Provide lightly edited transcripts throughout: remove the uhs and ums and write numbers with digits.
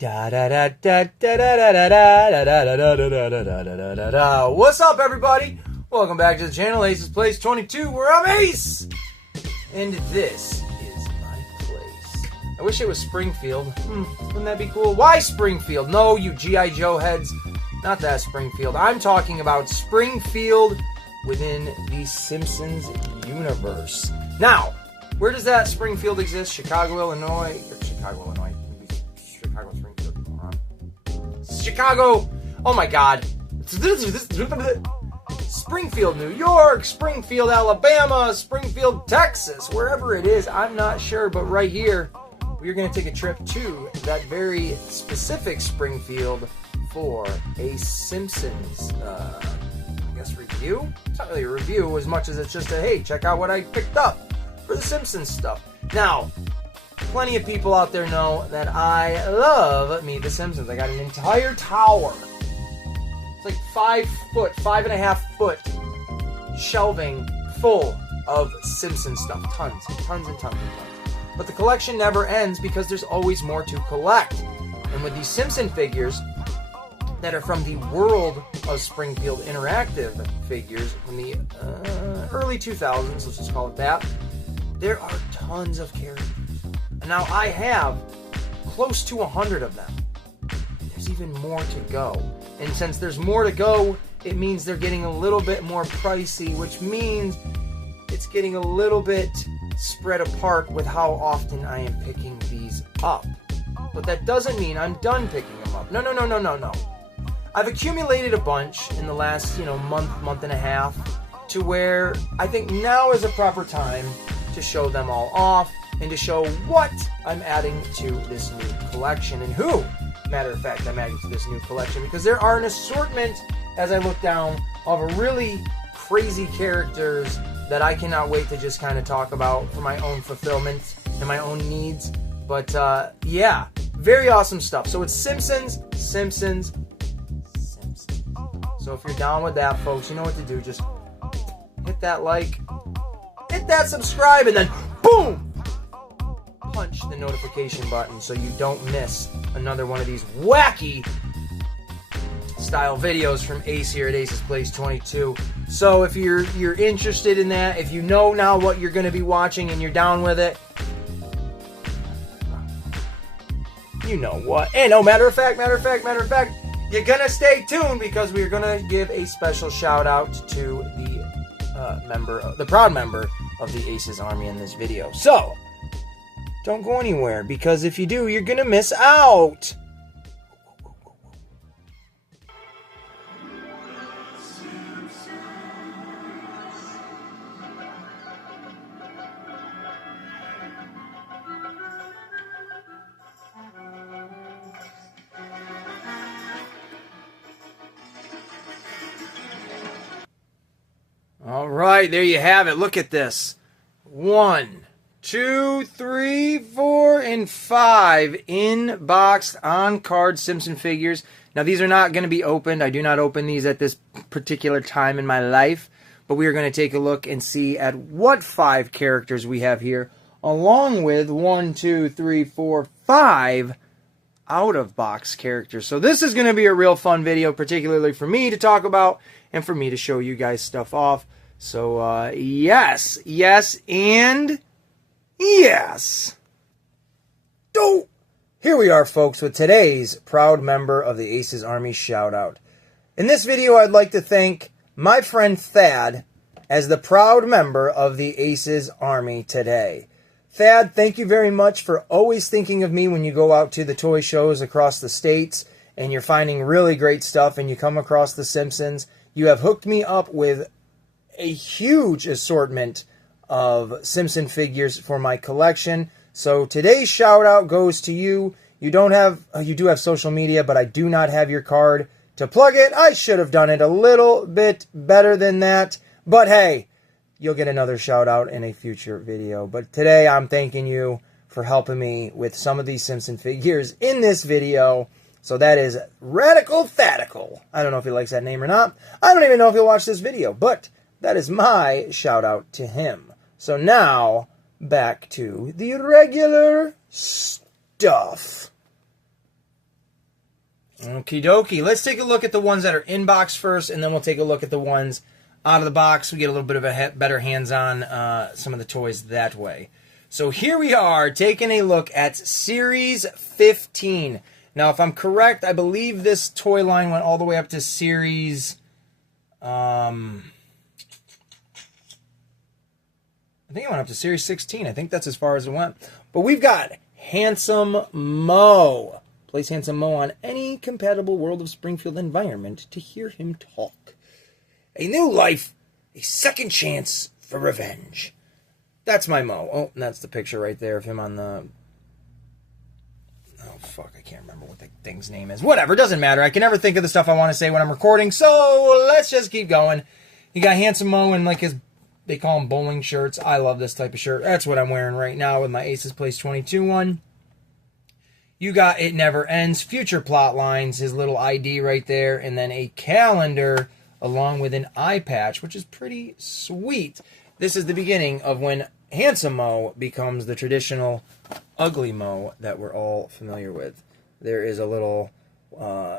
What's up, everybody? Welcome back to the channel, Ace's Place 22, where I'm Ace! And this is my place. I wish it was Springfield. Wouldn't that be cool? Why Springfield? No, you G.I. Joe heads. Not that Springfield. I'm talking about Springfield within the Simpsons universe. Now, where does that Springfield exist? Chicago, Illinois. Chicago, Springfield. Chicago. Oh my God. Springfield, New York. Springfield, Alabama. Springfield, Texas. Wherever it is, I'm not sure. But right here, we're going to take a trip to that very specific Springfield for a Simpsons, review. It's not really a review as much as it's just a, hey, check out what I picked up for the Simpsons stuff. Now, plenty of people out there know that I love me the Simpsons. I got an entire tower. It's like 5.5 foot shelving full of Simpsons stuff. Tons and tons. But the collection never ends because there's always more to collect. And with these Simpson figures that are from the World of Springfield interactive figures from the early 2000s, let's just call it that, there are tons of characters. And now I have close to 100 of them. There's even more to go. And since there's more to go, it means they're getting a little bit more pricey, which means it's getting a little bit spread apart with how often I am picking these up. But that doesn't mean I'm done picking them up. No. I've accumulated a bunch in the last, month and a half to where I think now is a proper time to show them all off and to show what I'm adding to this new collection and who, matter of fact, I'm adding to this new collection, because there are an assortment, as I look down, of really crazy characters that I cannot wait to just kind of talk about for my own fulfillment and my own needs. But yeah, very awesome stuff. So it's Simpsons. So if you're down with that, folks, you know what to do. Just hit that like, hit that subscribe, and then boom! Punch the notification button so you don't miss another one of these wacky style videos from Ace here at Ace's Place 22. So if you're interested in that, if you know now what you're going to be watching and you're down with it, you know what. And matter of fact, you're going to stay tuned, because we're going to give a special shout out to the proud member of the Aces Army in this video. So, don't go anywhere, because if you do, you're going to miss out. All right, there you have it. Look at this. 1, 2, 3, 4, and 5 in-boxed on-card Simpson figures. Now, these are not going to be opened. I do not open these at this particular time in my life. But we are going to take a look and see at what 5 characters we have here, along with 1, 2, 3, 4, 5 out-of-box characters. So this is going to be a real fun video, particularly for me to talk about and for me to show you guys stuff off. So, yes, and yes. Oh, here we are, folks, with today's proud member of the Aces Army shout-out. In this video, I'd like to thank my friend Thad as the proud member of the Aces Army today. Thad, thank you very much for always thinking of me when you go out to the toy shows across the states and you're finding really great stuff and you come across the Simpsons. You have hooked me up with a huge assortment of Simpson figures for my collection. So today's shout out goes to you. You do have social media, but I do not have your card to plug it. I should have done it a little bit better than that. But hey, you'll get another shout out in a future video. But today I'm thanking you for helping me with some of these Simpson figures in this video. So that is Radical Thadical. I don't know if he likes that name or not. I don't even know if he'll watch this video, but that is my shout out to him. So now, back to the regular stuff. Okie dokie. Let's take a look at the ones that are in box first, and then we'll take a look at the ones out of the box. We get a little bit of a better hands-on some of the toys that way. So here we are taking a look at Series 15. Now, if I'm correct, I believe this toy line went all the way up to Series... I think it went up to Series 16. I think that's as far as it went. But we've got Handsome Mo. Place Handsome Mo on any compatible World of Springfield environment to hear him talk. A new life, a second chance for revenge. That's my Mo. Oh, and that's the picture right there of him on the... Oh, fuck, I can't remember what the thing's name is. Whatever, doesn't matter. I can never think of the stuff I want to say when I'm recording, so let's just keep going. You got Handsome Mo in, like, his... They call them bowling shirts. I love this type of shirt. That's what I'm wearing right now with my Aces Place 22 one. You got It Never Ends, future plot lines, his little ID right there, and then a calendar along with an eye patch, which is pretty sweet. This is the beginning of when Handsome Mo becomes the traditional Ugly Mo that we're all familiar with. There is a little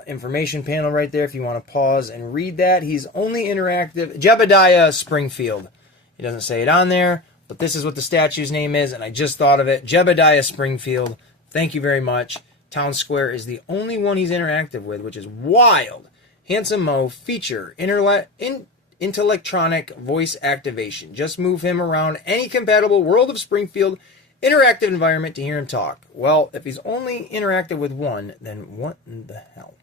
information panel right there if you want to pause and read that. He's only interactive. Jebediah Springfield. He doesn't say it on there, but this is what the statue's name is, and I just thought of it. Jebediah Springfield. Thank you very much. Town Square is the only one he's interactive with, which is wild. Handsome Mo feature intellectronic voice activation. Just move him around any compatible World of Springfield interactive environment to hear him talk. Well, if he's only interactive with one, then what in the hell?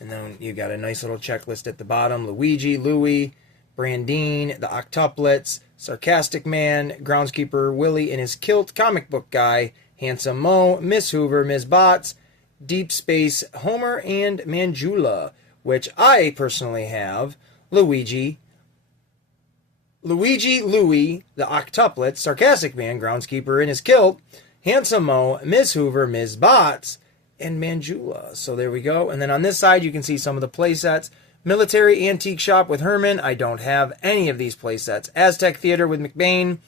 And then you got a nice little checklist at the bottom. Luigi, Louie, Brandine, the Octuplets, Sarcastic Man, Groundskeeper Willie in his kilt, Comic Book Guy, Handsome Mo, Miss Hoover, Ms. Bots, Deep Space Homer, and Manjula, which I personally have. Louie, the Octuplets, Sarcastic Man, Groundskeeper in his kilt, Handsome Mo, Miss Hoover, Ms. Bots, and Manjula. So there we go. And then on this side, you can see some of the play sets. Military Antique Shop with Herman. I don't have any of these play sets. Aztec Theater with McBain.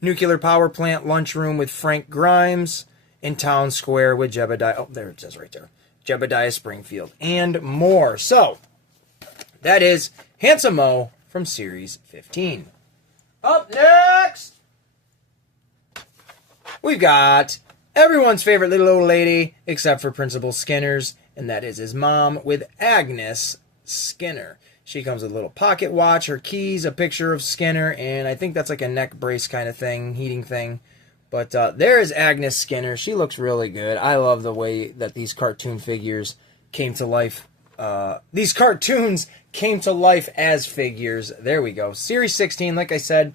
Nuclear Power Plant Lunchroom with Frank Grimes. In Town Square with Jebediah. Oh, there it says right there. Jebediah Springfield. And more. So, that is Handsome Mo from Series 15. Up next, we've got everyone's favorite little old lady, except for Principal Skinner's, and that is his mom with Agnes Skinner. She comes with a little pocket watch, her keys, a picture of Skinner, and I think that's like a neck brace kind of thing, heating thing. But there is Agnes Skinner. She looks really good. I love the way that these cartoon figures came to life. These cartoons came to life as figures. There we go. Series 16, like I said,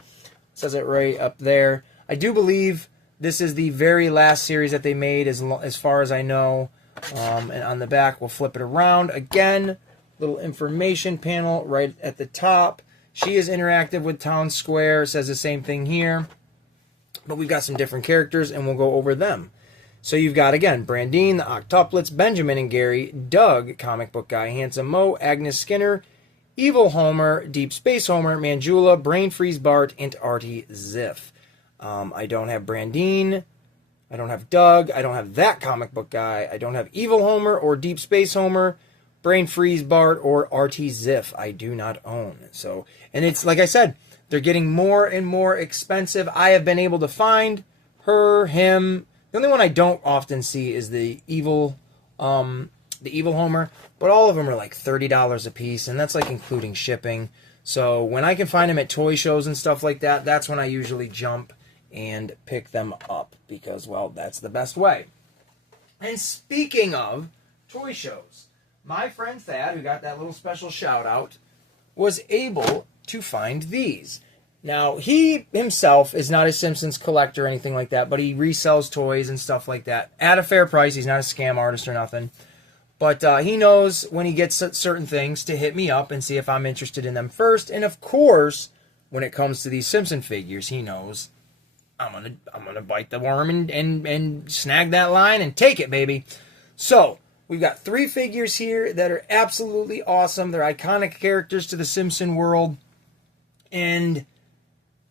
says it right up there. I do believe this is the very last series that they made, as far as I know. And on the back, we'll flip it around. Again, little information panel right at the top. She is interactive with Town Square. It says the same thing here. But we've got some different characters, and we'll go over them. So you've got, again, Brandine, the Octuplets, Benjamin and Gary, Doug, Comic Book Guy, Handsome Mo, Agnes Skinner, Evil Homer, Deep Space Homer, Manjula, Brain Freeze Bart, and Artie Ziff. I don't have Brandine. I don't have Doug. I don't have that Comic Book Guy. I don't have Evil Homer or Deep Space Homer, Brain Freeze Bart, or Artie Ziff. I do not own. So, and it's, like I said, they're getting more and more expensive. I have been able to find her, him. The only one I don't often see is the Evil Homer, but all of them are like $30 a piece, and that's like including shipping. So when I can find them at toy shows and stuff like that, that's when I usually jump and pick them up because, well, that's the best way. And speaking of toy shows, my friend Thad, who got that little special shout out, was able to find these. Now, he himself is not a Simpsons collector or anything like that, but he resells toys and stuff like that at a fair price. He's not a scam artist or nothing. But he knows when he gets certain things to hit me up and see if I'm interested in them first. And of course, when it comes to these Simpson figures, he knows I'm gonna bite the worm and snag that line and take it, baby. So we've got 3 figures here that are absolutely awesome. They're iconic characters to the Simpson world. And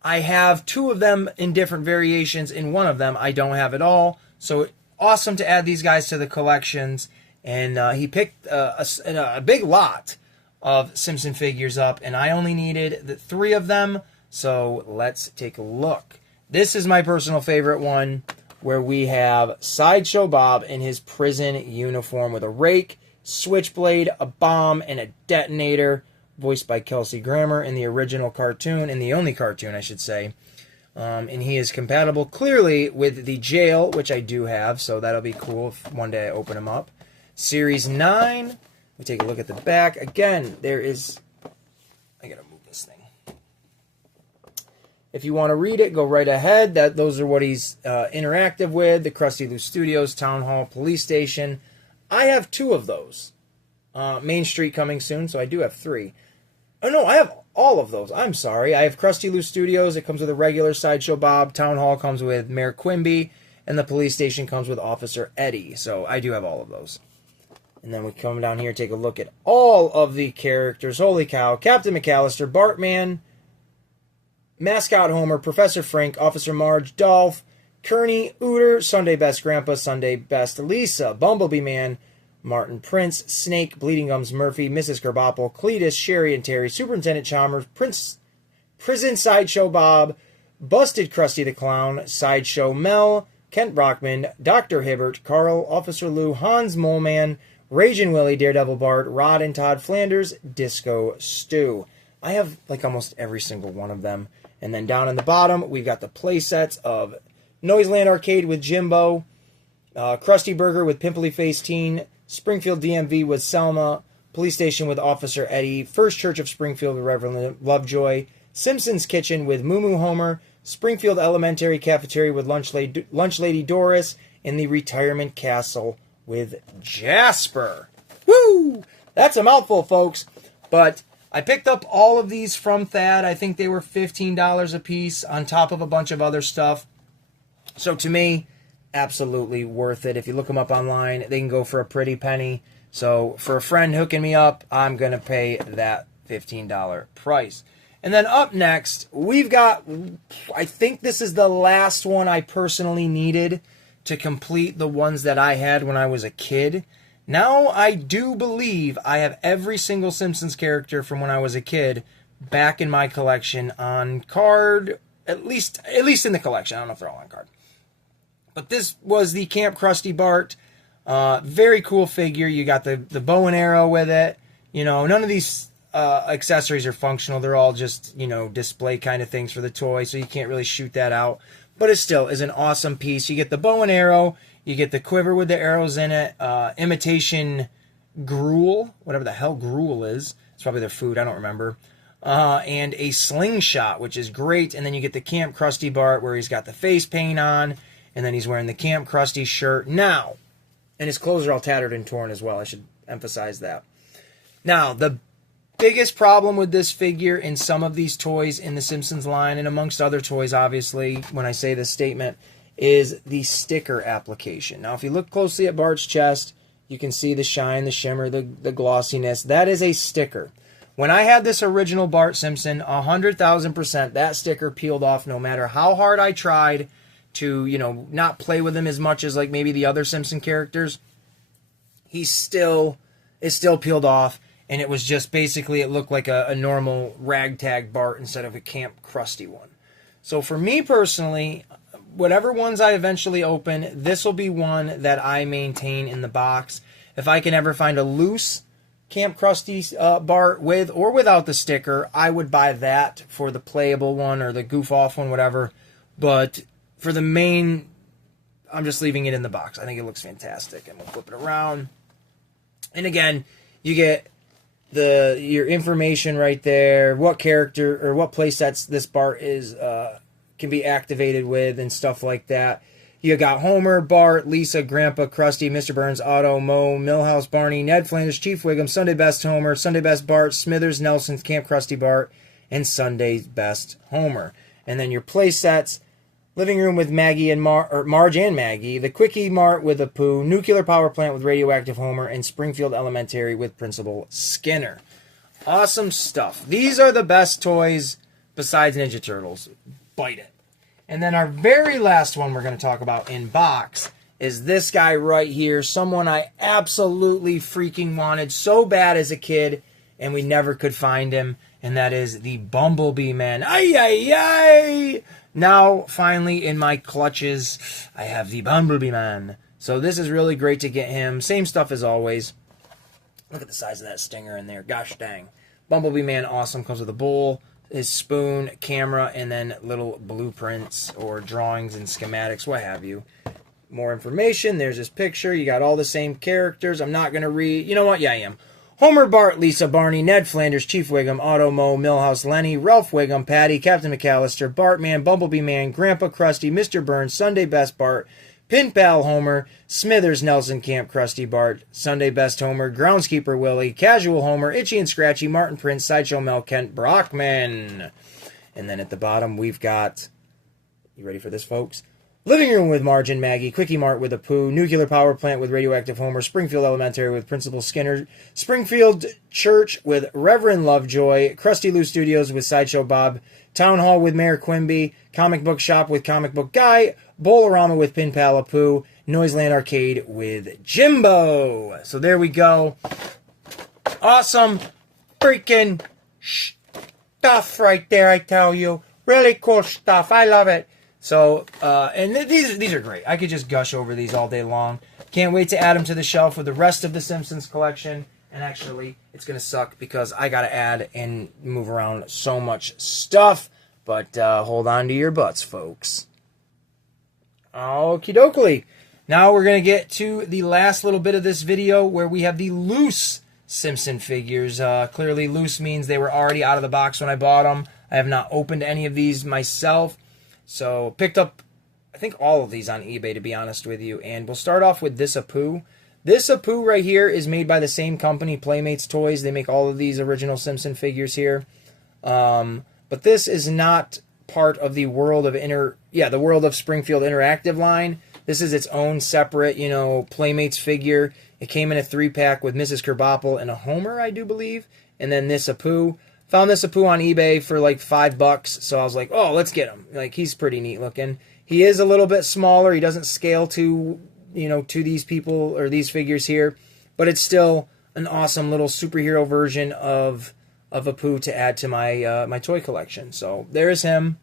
I have 2 of them in different variations. In one of them, I don't have it all. So awesome to add these guys to the collections. And he picked a big lot of Simpson figures up, and I only needed the 3 of them. So let's take a look. This is my personal favorite one, where we have Sideshow Bob in his prison uniform with a rake, switchblade, a bomb, and a detonator, voiced by Kelsey Grammer in the original cartoon, in the only cartoon, I should say. And he is compatible, clearly, with the jail, which I do have, so that'll be cool if one day I open him up. Series 9. We take a look at the back. Again, there is... I gotta move this thing. If you want to read it, go right ahead. Those are what he's interactive with. The Krusty Lou Studios, Town Hall, Police Station. I have 2 of those. Main Street coming soon, so I do have 3. Oh, no, I have all of those. I'm sorry. I have Krusty Lou Studios. It comes with a regular Sideshow Bob. Town Hall comes with Mayor Quimby. And the Police Station comes with Officer Eddie. So I do have all of those. And then we come down here, take a look at all of the characters. Holy cow. Captain McAllister, Bartman, Mascot Homer, Professor Frink, Officer Marge, Dolph, Kearney, Ooter, Sunday Best Grandpa, Sunday Best Lisa, Bumblebee Man, Martin Prince, Snake, Bleeding Gums Murphy, Mrs. Krabappel, Cletus, Sherry and Terry, Superintendent Chalmers, Prison Sideshow Bob, Busted Krusty the Clown, Sideshow Mel, Kent Brockman, Dr. Hibbert, Carl, Officer Lou, Hans Moleman, Ragin' Willie, Daredevil Bart, Rod and Todd Flanders, Disco Stew. I have like almost every single one of them. And then down in the bottom, we've got the play sets of Noiseland Arcade with Jimbo, Krusty Burger with Pimply Face Teen, Springfield DMV with Selma, Police Station with Officer Eddie, First Church of Springfield with Reverend Lovejoy, Simpsons Kitchen with Moo Moo Homer, Springfield Elementary Cafeteria with Lunch Lady Doris, and the Retirement Castle with Jasper. Woo! That's a mouthful, folks. But I picked up all of these from Thad. I think they were $15 a piece on top of a bunch of other stuff. So to me, absolutely worth it. If you look them up online, they can go for a pretty penny. So for a friend hooking me up, I'm going to pay that $15 price. And then up next, we've got, I think this is the last one I personally needed to complete the ones that I had when I was a kid. Now I do believe I have every single Simpsons character from when I was a kid back in my collection on card, at least in the collection. I don't know if they're all on card. But this was the Camp Krusty Bart. Very cool figure. You got the bow and arrow with it. You know, none of these accessories are functional. They're all just, you know, display kind of things for the toy, so you can't really shoot that out. But it still is an awesome piece. You get the bow and arrow. You get the quiver with the arrows in it. Imitation gruel, whatever the hell gruel is. It's probably their food. I don't remember. And a slingshot, which is great. And then you get the Camp Krusty Bart, where he's got the face paint on. And then he's wearing the Camp Krusty shirt. Now, and his clothes are all tattered and torn as well. I should emphasize that. Now, the biggest problem with this figure in some of these toys in the Simpsons line, and amongst other toys, obviously, when I say this statement, is the sticker application. Now, if you look closely at Bart's chest, you can see the shine, the shimmer, the glossiness. That is a sticker. When I had this original Bart Simpson, 100,000% that sticker peeled off no matter how hard I tried to, you know, not play with him as much as like maybe the other Simpson characters. It's still peeled off, and it was just basically, it looked like a normal ragtag Bart instead of a Camp Krusty one. So for me personally, whatever ones I eventually open, this will be one that I maintain in the box. If I can ever find a loose Camp Krusty Bart with or without the sticker, I would buy that for the playable one or the goof-off one, whatever. But for the main, I'm just leaving it in the box. I think it looks fantastic. And we'll flip it around. And again, you get your information right there, what character or what playsets this Bart is can be activated with and stuff like that. You got Homer, Bart, Lisa, Grandpa, Krusty, Mr. Burns, Otto, Moe, Millhouse, Barney, Ned Flanders, Chief Wiggum, Sunday Best Homer, Sunday Best Bart, Smithers, Nelson's Camp Krusty Bart, and Sunday Best Homer. And then your playsets, Living Room with Maggie and Marge and Maggie, the Quickie Mart with Apu, Nuclear Power Plant with Radioactive Homer, and Springfield Elementary with Principal Skinner. Awesome stuff. These are the best toys besides Ninja Turtles. Bite it. And then our very last one we're going to talk about in box is this guy right here. Someone I absolutely freaking wanted so bad as a kid, and we never could find him. And that is the Bumblebee Man. Ay, ay, ay! Now, finally, in my clutches, I have the Bumblebee Man. So this is really great to get him. Same stuff as always. Look at the size of that stinger in there. Gosh dang. Bumblebee Man, awesome. Comes with a bowl, his spoon, camera, and then little blueprints or drawings and schematics, what have you. More information. There's his picture. You got all the same characters. I'm not going to read. You know what? Yeah, I am. Homer, Bart, Lisa, Barney, Ned Flanders, Chief Wiggum, Otto, Moe, Milhouse, Lenny, Ralph Wiggum, Patty, Captain McAllister, Bartman, Bumblebee Man, Grandpa Krusty, Mr. Burns, Sunday Best Bart, Pin Pal Homer, Smithers, Nelson Camp, Crusty Bart, Sunday Best Homer, Groundskeeper Willie, Casual Homer, Itchy and Scratchy, Martin Prince, Sideshow Mel, Kent Brockman. And then at the bottom we've got, you ready for this, folks? Living Room with Marge and Maggie, Quickie Mart with Apu, Nuclear Power Plant with Radioactive Homer, Springfield Elementary with Principal Skinner, Springfield Church with Reverend Lovejoy, Krusty Lou Studios with Sideshow Bob, Town Hall with Mayor Quimby, Comic Book Shop with Comic Book Guy, Bolorama with Pin Pal Apu, Noiseland Arcade with Jimbo. So there we go. Awesome freaking stuff right there, I tell you. Really cool stuff. I love it. So, and these are great. I could just gush over these all day long. Can't wait to add them to the shelf with the rest of the Simpsons collection. And actually, it's going to suck because I got to add and move around so much stuff. But hold on to your butts, folks. Okie dokie. Now we're going to get to the last little bit of this video where we have the loose Simpson figures. Clearly, loose means they were already out of the box when I bought them. I have not opened any of these myself. So, picked up, I think, all of these on eBay, to be honest with you. And we'll start off with this Apu. This Apu right here is made by the same company, Playmates Toys. They make all of these original Simpson figures here. But this is not part of the World of the World of Springfield Interactive line. This is its own separate, Playmates figure. It came in a 3-pack with Mrs. Kerbopple and a Homer, I do believe. And then this Apu. Found this Apu on eBay for like $5, so I was like, oh, let's get him. Like, he's pretty neat looking. He is a little bit smaller. He doesn't scale to, to these people or these figures here, but it's still an awesome little superhero version of Apu to add to my my toy collection. So there's him.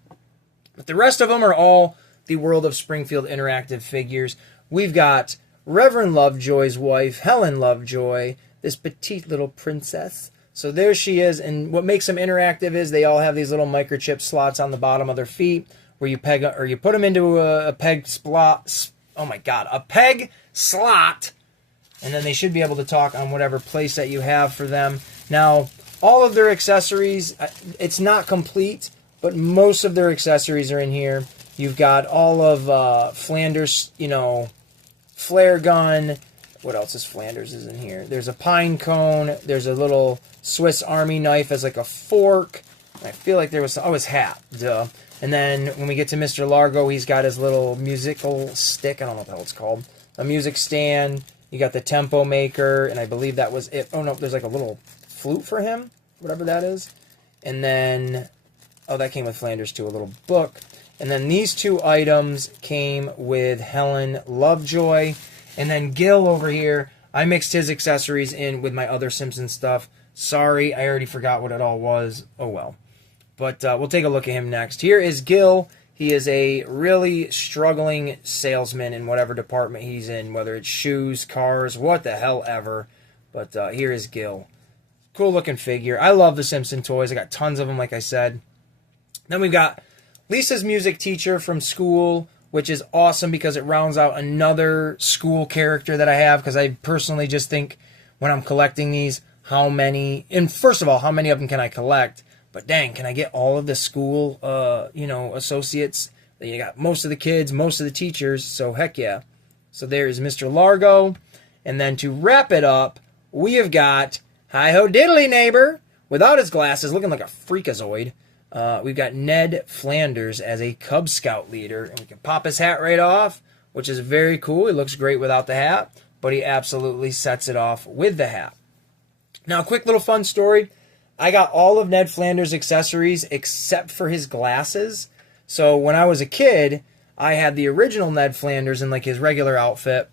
But the rest of them are all the World of Springfield interactive figures. We've got Reverend Lovejoy's wife, Helen Lovejoy, this petite little princess. So there she is, and what makes them interactive is they all have these little microchip slots on the bottom of their feet where you peg or you put them into a peg slot. Oh my God, a peg slot, and then they should be able to talk on whatever place that you have for them. Now, all of their accessories, it's not complete, but most of their accessories are in here. You've got all of Flanders, flare gun. What else is Flanders is in here? There's a pine cone. There's a little Swiss Army knife as like a fork. I feel like there was... Oh, his hat. Duh. And then when we get to Mr. Largo, he's got his little musical stick. I don't know what the hell it's called. A music stand. You got the tempo maker. And I believe that was it. Oh, no. There's like a little flute for him. Whatever that is. And then... Oh, that came with Flanders too. A little book. And then these two items came with Helen Lovejoy. And then Gil over here, I mixed his accessories in with my other Simpsons stuff. Sorry, I already forgot what it all was. Oh well. But we'll take a look at him next. Here is Gil. He is a really struggling salesman in whatever department he's in, whether it's shoes, cars, what the hell ever. But here is Gil. Cool looking figure. I love the Simpson toys. I got tons of them, like I said. Then we've got Lisa's music teacher from school, which is awesome because it rounds out another school character that I have, because I personally just think when I'm collecting these, and first of all, how many of them can I collect? But dang, can I get all of the school, associates? You got most of the kids, most of the teachers, so heck yeah. So there is Mr. Largo. And then to wrap it up, we have got Hi-Ho Diddly Neighbor, without his glasses, looking like a freakazoid. We've got Ned Flanders as a Cub Scout leader, and we can pop his hat right off, which is very cool. He looks great without the hat, but he absolutely sets it off with the hat. Now, quick little fun story. I got all of Ned Flanders' accessories except for his glasses. So when I was a kid, I had the original Ned Flanders in like his regular outfit,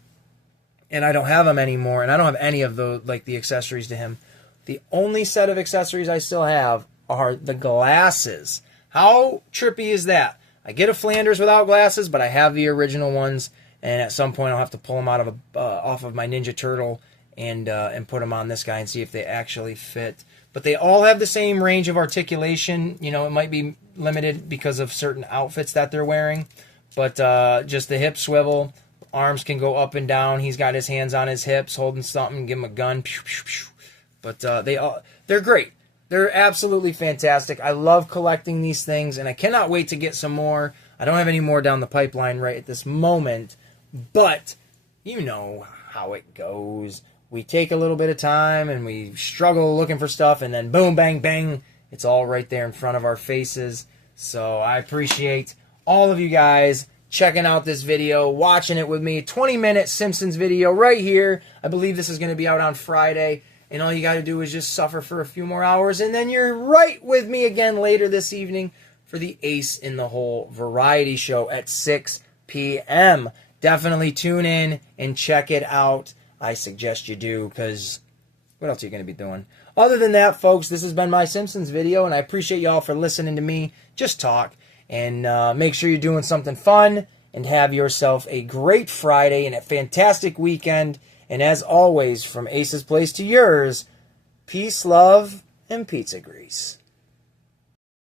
and I don't have him anymore, and I don't have any of the like the accessories to him. The only set of accessories I still have are the glasses. How trippy is that? I get a Flanders without glasses, but I have the original ones, and at some point I'll have to pull them out of off of my Ninja Turtle and put them on this guy and see if they actually fit. But they all have the same range of articulation. You know, it might be limited because of certain outfits that they're wearing, but just the hip swivel, arms can go up and down. He's got his hands on his hips, holding something, give him a gun. Pew, pew, pew. But they're great. They're absolutely fantastic. I love collecting these things, and I cannot wait to get some more. I don't have any more down the pipeline right at this moment, but you know how it goes. We take a little bit of time, and we struggle looking for stuff, and then boom, bang, bang, it's all right there in front of our faces. So I appreciate all of you guys checking out this video, watching it with me. 20-minute Simpsons video right here. I believe this is going to be out on Friday. And all you got to do is just suffer for a few more hours, and then you're right with me again later this evening for the Ace in the Hole variety show at 6 p.m. Definitely tune in and check it out. I suggest you do, because what else are you going to be doing? Other than that, folks, this has been my Simpsons video, and I appreciate y'all for listening to me just talk. And make sure you're doing something fun, and have yourself a great Friday and a fantastic weekend. And as always, from Ace's Place to yours, peace, love, and pizza grease.